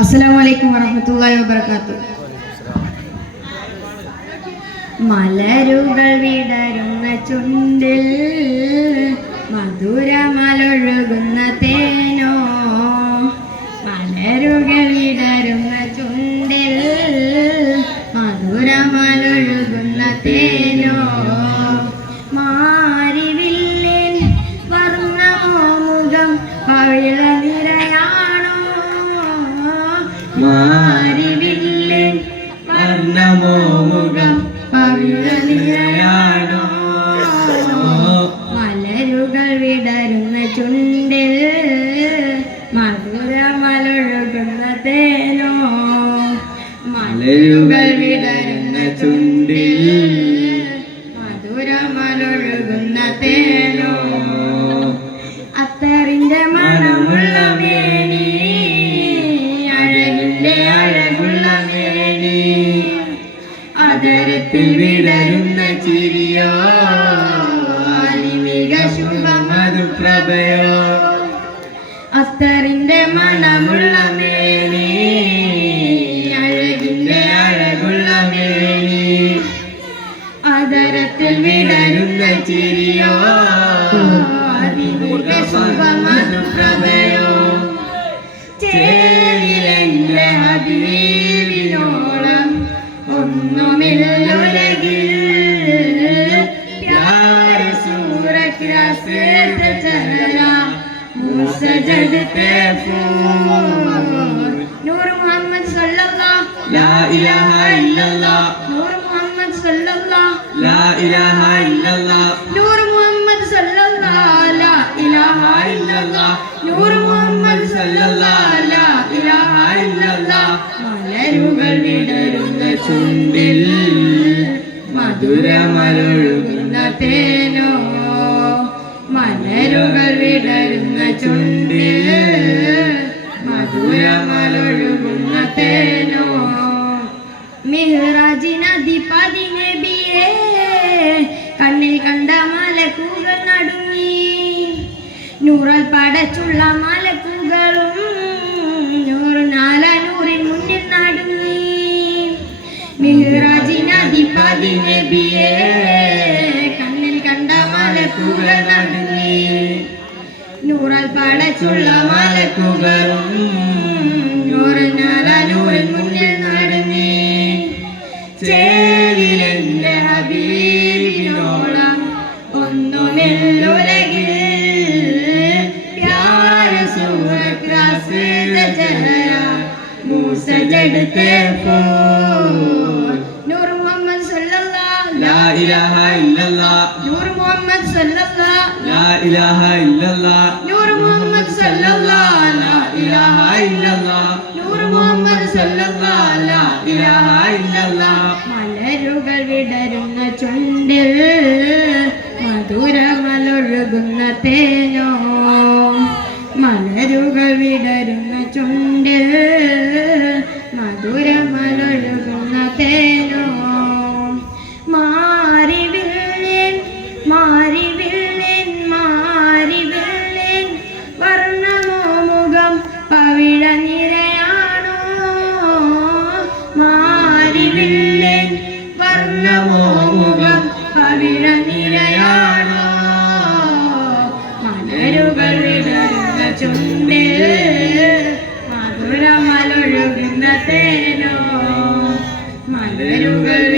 അസ്സലാമു അലൈക്കും വറഹ്മത്തുള്ളാഹി മലരുകൾ വിടരുന്ന ചുണ്ടിൽ മധുരമലൊഴുകുന്ന തേനോ? മലരുകൾ വിടരുന്ന മാരിവില്ലിൻ വർണമോ മുഖം മലരുകൾ വിടരുന്ന ചുണ്ടിൽ മധുരമലൊഴുകുന്ന തേനോ? മലരുകൾ വിടരുന്ന ചുണ്ടിൽ അതരത്തിൽ വിടരുന്ന ചിരിയോ ശുഭമതു മധുപ്രഭയോ അത്തറിന്റെ മണമുള്ള മേനി അഴകിന്റെ അഴകുള്ള മേനി. അതരത്തിൽ വിടരുന്ന ചിരിയോ ശുഭമതു പ്രഭയോ ചേരിലെന്റെ ഒന്നുമില്ലുലകിൽ प्यार सूरत रासत चहरा मुसजदते फूल नूर मोहम्मद सल्लल्लाहु ലാ ഇലാഹ ഇല്ലല്ലാഹ് नूर मोहम्मद सल्लल्लाहु ലാ ഇലാഹ ഇല്ലല്ലാഹ് നൂർ മുഹമ്മദ് സല്ലല്ലാഹു ലാ ഇലാഹ ഇല്ലല്ലാഹ് നൂർ മുഹമ്മദ് സല്ലല്ലാഹു ലാ ഇലാഹ ഇല്ലല്ലാഹ് മലരുകൾ വിടരുന്ന ചുണ്ടിൽ മധുരമലൊഴുകുന്ന തേനോ മലരുകൾ വിടരുന്ന ചുണ്ടിൽ മധുരമലൊഴുകുന്ന തേനോ. മിഹ്റാജിനധിപതി ബിയേ കണ്ണിൽ കണ്ട മലക്കുകൾ നടുങ്ങി. നൂറൽ പടച്ചുള്ള മലക്കുകളും നബിയേ കണ്ണിൽ കണ്ട മലക്കുകൾ നടുങ്ങി നൂറൽ പടച്ചുള്ള മലക്കുകളും നൂറ് നാല നൂറിൻ മുന്നിൽ നടങ്ങി ചേരിലെന്റെ ഹബീബിനോളം ഒന്നുമില്ലുലകിൽ പ്യാര സൂറത്ത് ഇലാഹ ഇല്ലല്ലാ. നൂർ മുഹമ്മദ് സല്ലല്ലാ. ലാ ഇലാഹ ഇല്ലല്ലാ. നൂർ മുഹമ്മദ് സല്ലല്ലാ. ലാ ഇലാഹ ഇല്ലല്ലാ. നൂർ മുഹമ്മദ് സല്ലല്ലാ. ലാ ഇലാഹ ഇല്ലല്ലാ. മലരുകൾ വിടരുന്ന ചുണ്ടിൽ മധുരമലൊഴുകുന്ന തേനോ? മലരുകൾ വിടരുന്ന ചുണ്ടിൽ മധുരമലൊഴുകുന്ന മലരുകൾ